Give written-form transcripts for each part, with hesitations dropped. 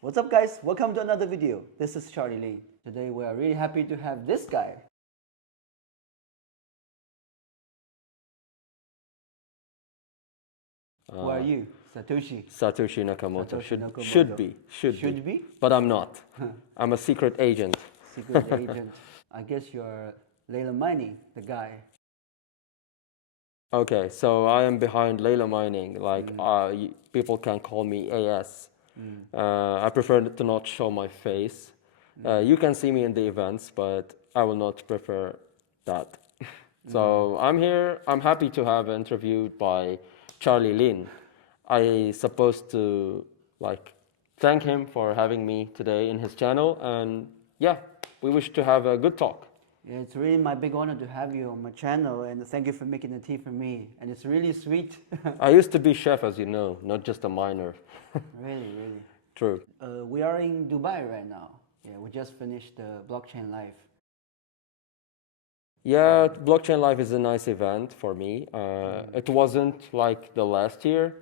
What's up guys? Welcome to another video. This is Charlie Lee. Today we are really happy to have this guy. Who are you? Satoshi. Satoshi Nakamoto. Satoshi Nakamoto. Should be. But I'm not. I'm a secret agent. Secret agent. I guess you're Layla Mining, the guy. Okay, so I am behind Layla Mining. Like people can call me AS. I prefer to not show my face. You can see me in the events, but I will not prefer that. So I'm here. I'm happy to have interviewed by Charlie Lin. I supposed to thank him for having me today in his channel, and yeah, we wish to have a good talk. Yeah, it's really my big honor to have you on my channel, and thank you for making the tea for me. And it's really sweet. I used to be chef, as you know, not just a miner. Really. True. We are in Dubai right now. Yeah, we just finished the blockchain live. Yeah, Blockchain Live is a nice event for me. It wasn't like the last year,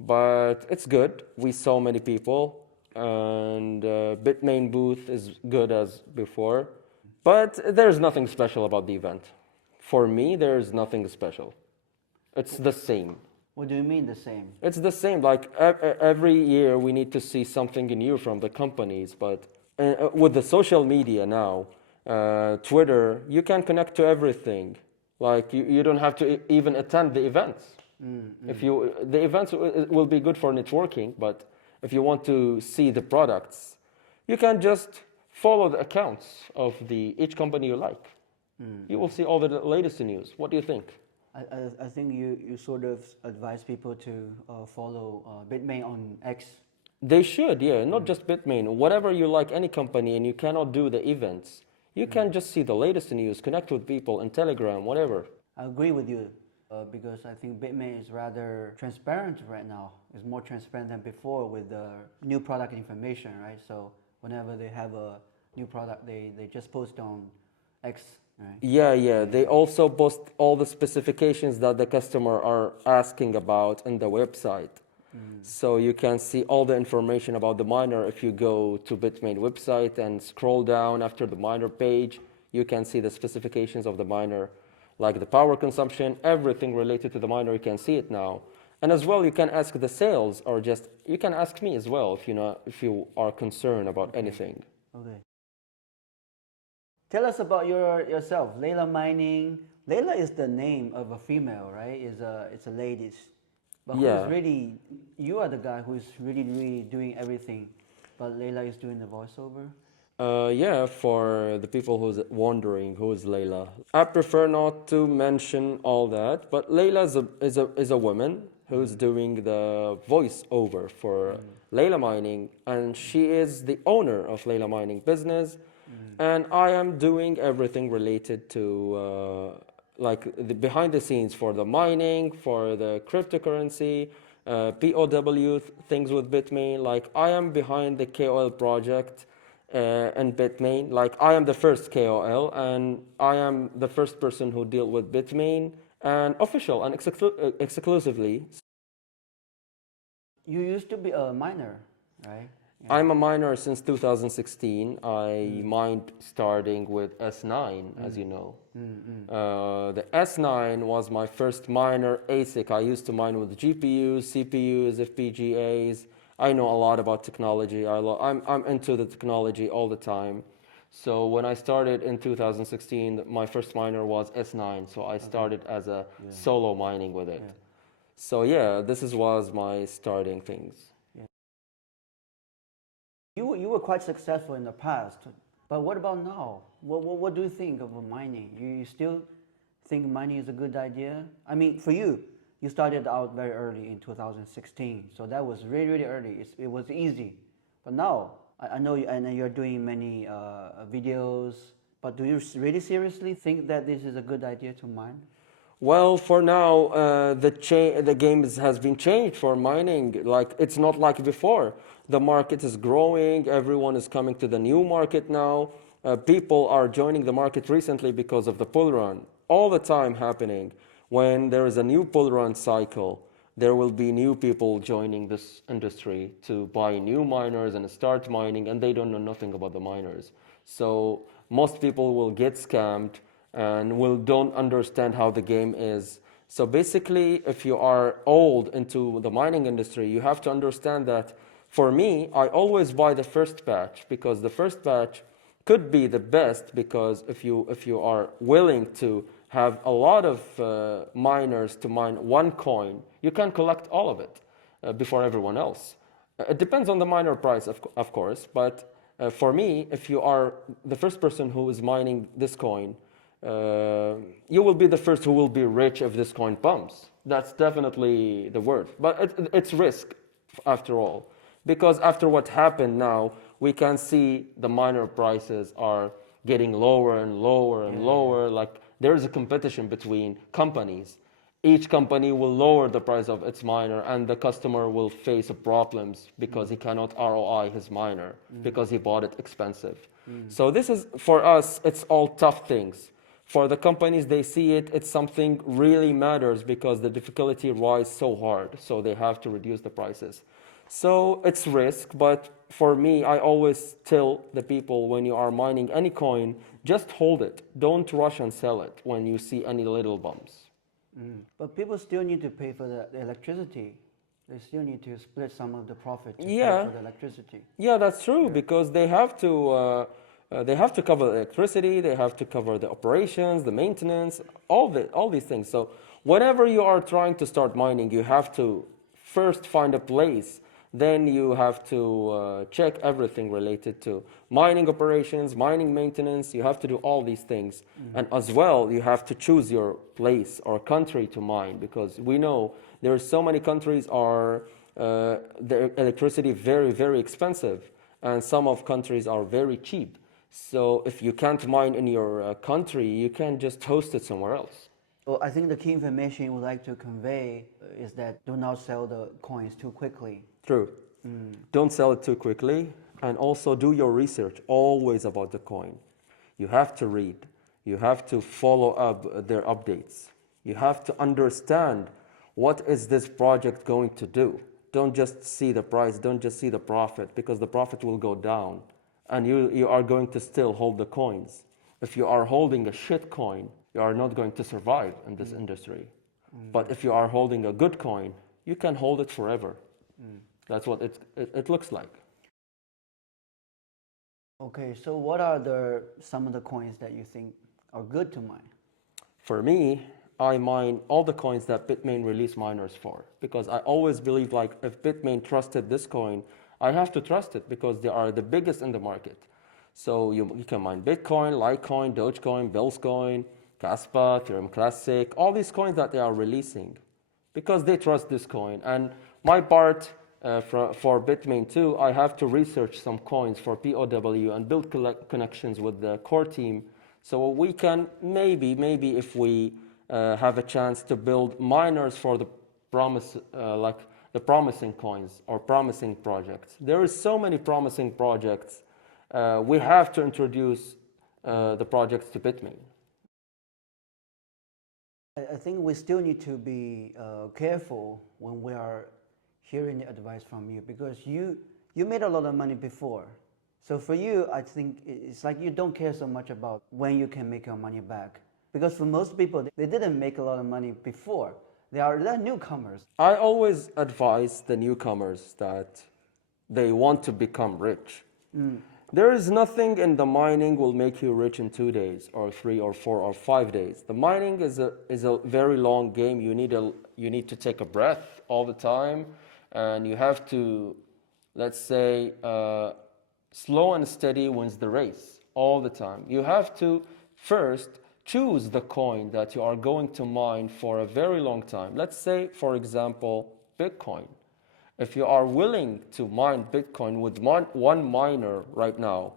but it's good. We saw many people, and Bitmain booth is good as before. But there's nothing special about the event. For me, there's nothing special. It's the same. What do you mean the same? It's the same. Like every year, we need to see something new from the companies. But with the social media now, Twitter, you can connect to everything. Like you don't have to even attend the events. The events will be good for networking, but if you want to see the products, you can just follow the accounts of each company you like. You will see all the latest news. What do you think? I think you sort of advise people to follow Bitmain on X. They should, yeah, not just Bitmain. Whatever you like, any company, and you cannot do the events, you can just see the latest news, connect with people in Telegram, whatever. I agree with you because I think Bitmain is rather transparent right now. It's more transparent than before with the new product information, right? So whenever they have a new product, they just post on X, right? Yeah. They also post all the specifications that the customer are asking about in the website. So you can see all the information about the miner. If you go to Bitmain website and scroll down after the miner page, you can see the specifications of the miner, like the power consumption, everything related to the miner. You can see it now. And as well, you can ask the sales, or just you can ask me as well if you are concerned about anything. Okay. Tell us about yourself. Layla Mining. Layla is the name of a female, right? It's a lady. But Yeah. who's really, you are the guy who's really doing everything, but Layla is doing the voiceover? Yeah, for the people who's wondering who is Layla, I prefer not to mention all that. But Layla is a woman who's doing the voiceover for Layla Mining, and she is the owner of Layla Mining business, and I am doing everything related to the behind the scenes for the mining, for the cryptocurrency, POW things with Bitmain. Like I am behind the KOL project and Bitmain. Like I am the first KOL, and I am the first person who deal with Bitmain and official and exclusively. You used to be a miner, right? Yeah. I'm a miner since 2016. I mined starting with S9, as you know. The S9 was my first miner ASIC. I used to mine with GPUs, CPUs, FPGAs. I know a lot about technology. I'm into the technology all the time. So when I started in 2016, my first miner was S9. So I started as a solo mining with it. Yeah. So yeah, was my starting things. Yeah. You were quite successful in the past, but what about now? What do you think of mining? You still think mining is a good idea? I mean, for you, you started out very early in 2016, so that was really early. It was easy, but now I know you're doing many videos. But do you really seriously think that this is a good idea to mine? Well, for now, the game has been changed for mining. Like it's not like before. The market is growing. Everyone is coming to the new market now. People are joining the market recently because of the bull run. All the time happening. When there is a new bull run cycle, there will be new people joining this industry to buy new miners and start mining, and they don't know nothing about the miners. So most people will get scammed and will don't understand how the game is. So basically, if you are old into the mining industry, you have to understand that for me, I always buy the first batch because the first batch could be the best because if you are willing to have a lot of miners to mine one coin, you can collect all of it before everyone else. It depends on the miner price, of course, but for me, if you are the first person who is mining this coin, you will be the first who will be rich if this coin pumps. That's definitely the word. But it's risk, after all. Because after what happened now, we can see the miner prices are getting lower and lower and lower. Like there is a competition between companies. Each company will lower the price of its miner and the customer will face problems because he cannot ROI his miner because he bought it expensive. So this is, for us, it's all tough things. For the companies, they see it, it's something really matters because the difficulty rise so hard. So they have to reduce the prices. So it's risk, but for me, I always tell the people when you are mining any coin, just hold it. Don't rush and sell it when you see any little bumps. But people still need to pay for the electricity. They still need to split some of the profit to pay for the electricity. Yeah, that's true because they have to cover the electricity, they have to cover the operations, the maintenance, all these things. So whenever you are trying to start mining, you have to first find a place. Then you have to check everything related to mining operations, mining maintenance. You have to do all these things. And as well, you have to choose your place or country to mine because we know there are so many countries are the electricity very, very expensive. And some of countries are very cheap. So if you can't mine in your country, you can just host it somewhere else. Well, I think the key information you would like to convey is that do not sell the coins too quickly. True. Don't sell it too quickly. And also do your research always about the coin. You have to read. You have to follow up their updates. You have to understand what is this project going to do. Don't just see the price. Don't just see the profit because the profit will go down. And you are going to still hold the coins. If you are holding a shit coin, you are not going to survive in this industry. But if you are holding a good coin, you can hold it forever. That's what it looks like. Okay, so what are some of the coins that you think are good to mine? For me, I mine all the coins that Bitmain release miners for because I always believe like if Bitmain trusted this coin, I have to trust it because they are the biggest in the market. So you can mine Bitcoin, Litecoin, Dogecoin, Billscoin, Kaspa, Ethereum Classic, all these coins that they are releasing because they trust this coin. And my part for Bitmain too, I have to research some coins for POW and build connections with the core team. So we can maybe if we have a chance to build miners for the promising coins or promising projects. There is so many promising projects. We have to introduce the projects to Bitmain. I think we still need to be careful when we are hearing the advice from you because you made a lot of money before. So for you, I think it's like you don't care so much about when you can make your money back. Because for most people, they didn't make a lot of money before. They're newcomers. I always advise the newcomers that they want to become rich. There is nothing in the mining will make you rich in 2 days or 3 or 4 or 5 days. The mining is a very long game. You need to take a breath all the time, and you have to, let's say, slow and steady wins the race all the time. You have to first choose the coin that you are going to mine for a very long time. Let's say, for example, Bitcoin. If you are willing to mine Bitcoin with one miner right now,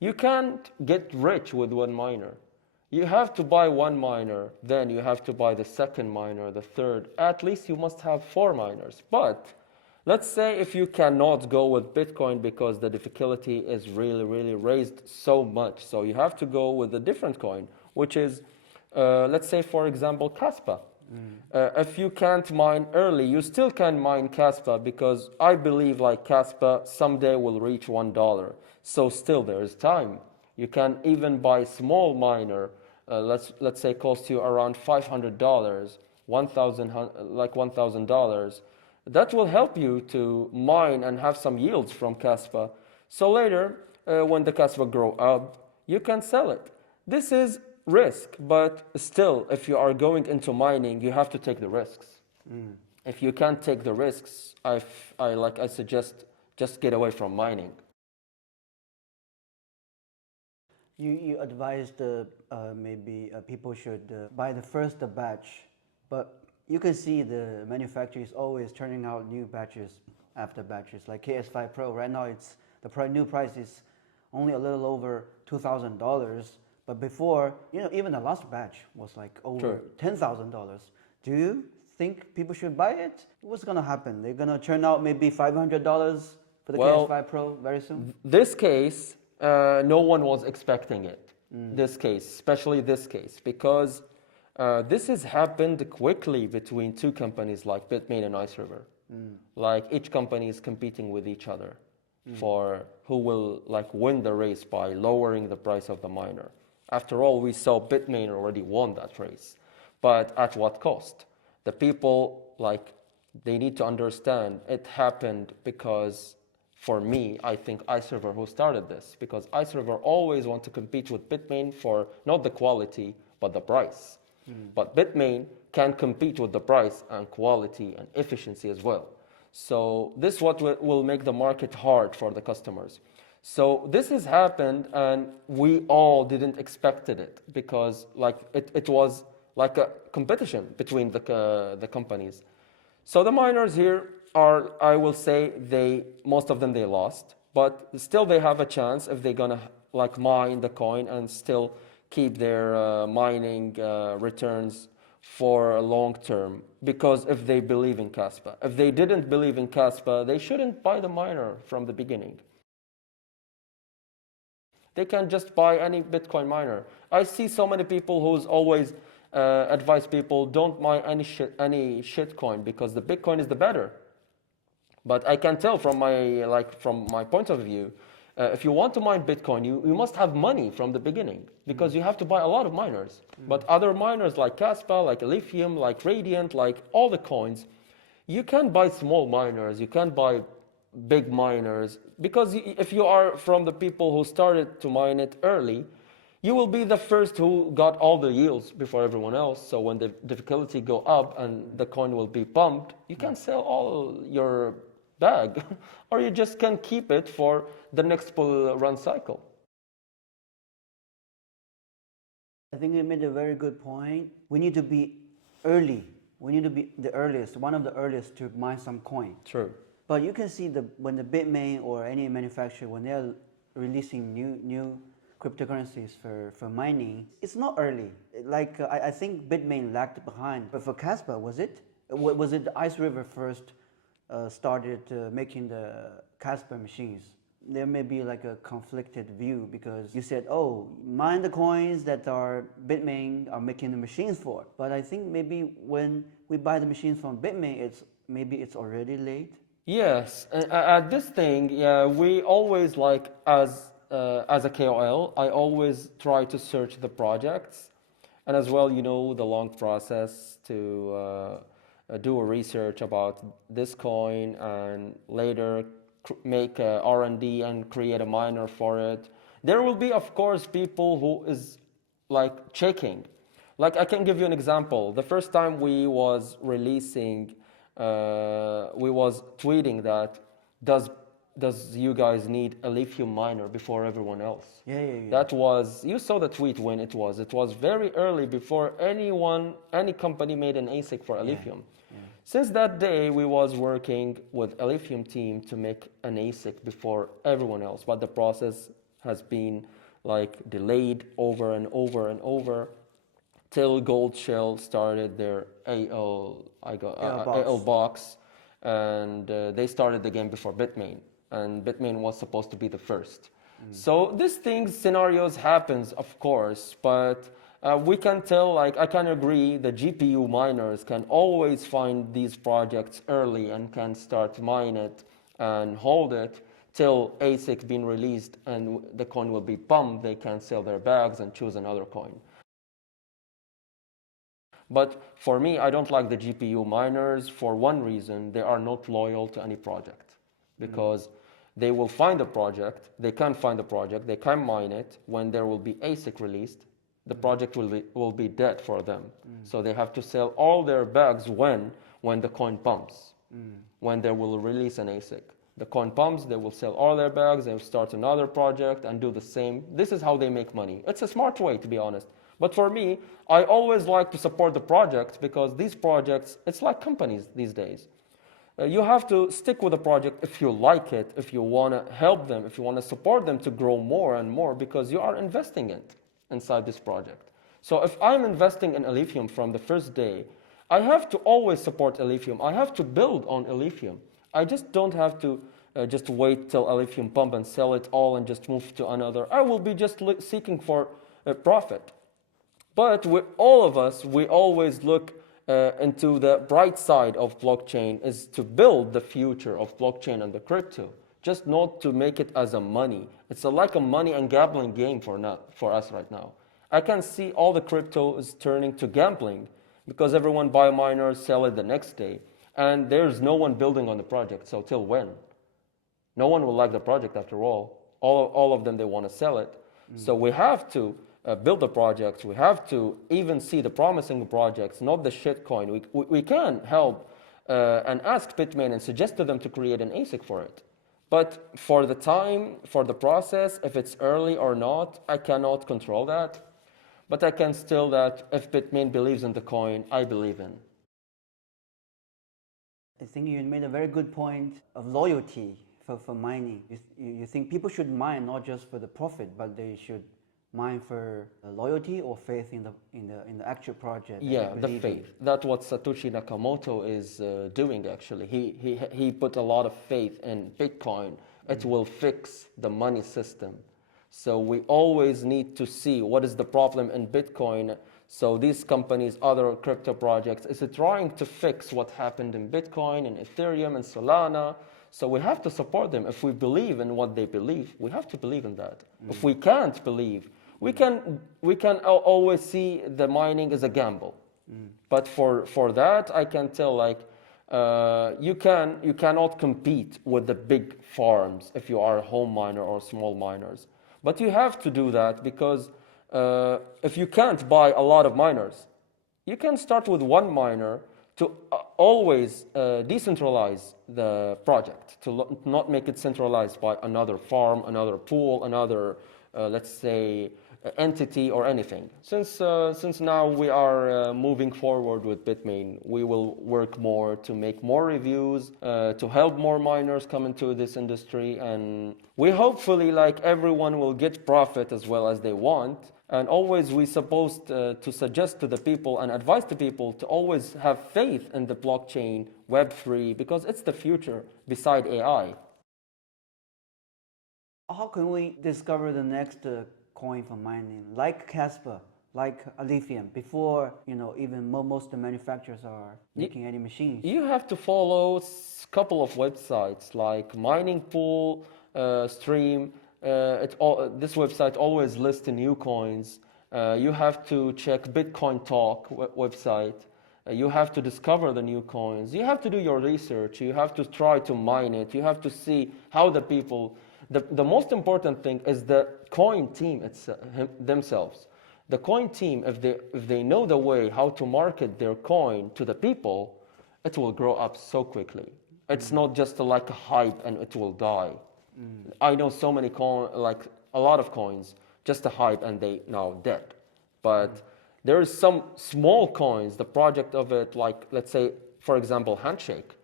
you can't get rich with one miner. You have to buy one miner, then you have to buy the second miner, the third. At least you must have 4 miners. But let's say if you cannot go with Bitcoin because the difficulty is really, really raised so much. So you have to go with a different coin, which is, let's say, for example, Kaspa. If you can't mine early, you still can mine Caspa, because I believe like Caspa someday will reach $1. So still there is time. You can even buy small miner, let's say cost you around $500, $1,000. That will help you to mine and have some yields from Caspa. So later, when the Caspa grow up, you can sell it. This is risk, but still, if you are going into mining, you have to take the risks. If you can't take the risks, I suggest just get away from mining. You advised maybe people should buy the first batch, but you can see the manufacturer is always turning out new batches after batches. Like KS5 Pro, right now it's the new price is only a little over $2,000. But before, even the last batch was like over $10,000. Do you think people should buy it? What's gonna happen? They're gonna turn out maybe $500 for the KS5 Pro very soon? This case, no one was expecting it. This case, especially this case, because this has happened quickly between two companies like Bitmain and Ice River. Like each company is competing with each other for who will win the race by lowering the price of the miner. After all, we saw Bitmain already won that race, but at what cost? The people, they need to understand it happened because, for me, I think Ice River who started this, because Ice River always want to compete with Bitmain for not the quality, but the price. But Bitmain can compete with the price and quality and efficiency as well. So this is what will make the market hard for the customers. So this has happened, and we all didn't expect it, because it was like a competition between the companies. So the miners here are, I will say, most of them they lost, but still they have a chance if they're gonna mine the coin and still keep their mining returns for a long term, because if they believe in Caspa. If they didn't believe in Caspa, they shouldn't buy the miner from the beginning. They can just buy any Bitcoin miner. I see so many people who's always advise people don't mine any shitcoin because the Bitcoin is the better. But I can tell from my point of view, if you want to mine Bitcoin, you must have money from the beginning, because you have to buy a lot of miners. But other miners like Caspa, like Lithium, like Radiant, like all the coins, you can buy small miners, you can buy big miners, because if you are from the people who started to mine it early, you will be the first who got all the yields before everyone else. So when the difficulty go up and the coin will be pumped, you can sell all your bag or you just can keep it for the next bull run cycle. I think you made a very good point. We need to be early. We need to be the earliest, one of the earliest to mine some coin. True. But you can see when the Bitmain or any manufacturer, when they're releasing new cryptocurrencies for mining, it's not early. I think Bitmain lagged behind. But for Caspa, was it the Ice River first started making the Caspa machines? There may be a conflicted view, because you said, oh, mine the coins that are Bitmain are making the machines for. But I think maybe when we buy the machines from Bitmain, it's already late. Yes, at this thing, yeah, we always as a KOL, I always try to search the projects, and as well, the long process to do a research about this coin and later make a R&D and create a miner for it. There will be, of course, people who is checking. I can give you an example. The first time we was releasing, we was tweeting that does you guys need a lithium miner before everyone else? Yeah. That was, you saw the tweet when it was very early, before any company made an ASIC for a lithium. Yeah. Since that day, we was working with a lithium team to make an ASIC before everyone else, but the process has been delayed over and over and over, till Gold Shell started their AL box, and they started the game before Bitmain, and Bitmain was supposed to be the first. So these scenarios happens, of course, but We can tell, like, I can agree the GPU miners can always find these projects early and can start mine it and hold it till ASIC being released and the coin will be pumped. They can sell their bags and choose another coin. But for me, I don't like the GPU miners for one reason: they are not loyal to any project, because they will find a project, they can find a project, they can mine it. When there will be ASIC released, the project will be dead for them. So they have to sell all their bags when the coin pumps, when they will release an ASIC. The coin pumps, they will sell all their bags, they will start another project and do the same. This is how they make money. It's a smart way, to be honest. But for me, I always like to support the project, because these projects, it's like companies these days. You have to stick with a project if you like it, if you want to help them, if you want to support them to grow more and more, because you are investing it inside this project. So if I'm investing in Lithium from the first day, I have to always support Lithium. I have to build on Lithium. I just don't have to just wait till Lithium pump and sell it all and just move to another. I will be just seeking for a profit. But all of us, we always look into the bright side of blockchain, is to build the future of blockchain and the crypto, just not to make it as a money. It's like a money and gambling game for us right now. I can see all the crypto is turning to gambling, because everyone buy miners, sell it the next day, and there's no one building on the project. So till when? No one will like the project after all. All of them, they want to sell it. So we have to build the projects. We have to even see the promising projects, not the shitcoin. We can help and ask Bitmain and suggest to them to create an ASIC for it. But for the time, for the process, if it's early or not, I cannot control that. But I can still that if Bitmain believes in the coin, I believe in. I think you made a very good point of loyalty for mining. You think people should mine not just for the profit, but they should mine for loyalty or faith in the actual project. Yeah, the faith. That's what Satoshi Nakamoto is doing, actually. He put a lot of faith in Bitcoin. It will fix the money system. So we always need to see what is the problem in Bitcoin. So these companies, other crypto projects, is trying to fix what happened in Bitcoin and Ethereum and Solana. So we have to support them. If we believe in what they believe, we have to believe in that. If we can't believe, we can always see the mining as a gamble. But for that, I can tell, like, you cannot compete with the big farms if you are a home miner or small miners. But you have to do that, because if you can't buy a lot of miners, you can start with one miner to always decentralize the project, to not make it centralized by another farm, another pool, another, let's say, entity or anything. Since now we are moving forward with Bitmain, we will work more to make more reviews, to help more miners come into this industry, and we hopefully, like, everyone will get profit as well as they want. And always we supposed to suggest to the people and advise the people to always have faith in the blockchain, Web3, because it's the future beside AI. How can we discover the next coin for mining, like Casper, like Lithium, before even most of the manufacturers are making any machines? You have to follow a couple of websites like Mining Pool, Stream. This website always lists new coins. You have to check Bitcoin Talk website. You have to discover the new coins. You have to do your research. You have to try to mine it. You have to see how the people. The most important thing is the coin team themselves. The coin team, if they know the way how to market their coin to the people, it will grow up so quickly. It's not just like a hype and it will die. I know so many like a lot of coins, just a hype and they now dead. But there is some small coins, the project of it, like, let's say, for example, Handshake.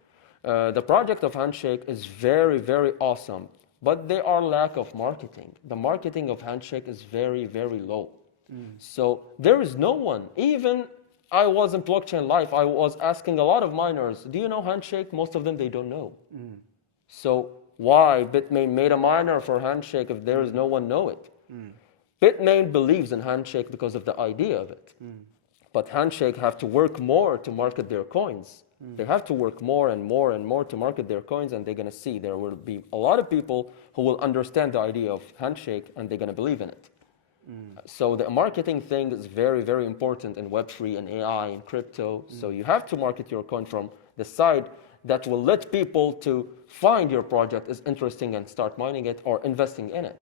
The project of Handshake is very, very awesome, but they are lack of marketing. The marketing of Handshake is very, very low. So there is no one. Even I was in blockchain life, I was asking a lot of miners, do you know Handshake? Most of them, they don't know. So why Bitmain made a miner for Handshake if there is no one know it? Bitmain believes in Handshake because of the idea of it. But Handshake have to work more to market their coins. They have to work more and more and more to market their coins, and they're going to see there will be a lot of people who will understand the idea of Handshake, and they're going to believe in it. So the marketing thing is very, very important in Web3 and AI and crypto. So you have to market your coin from the side that will let people to find your project is interesting and start mining it or investing in it.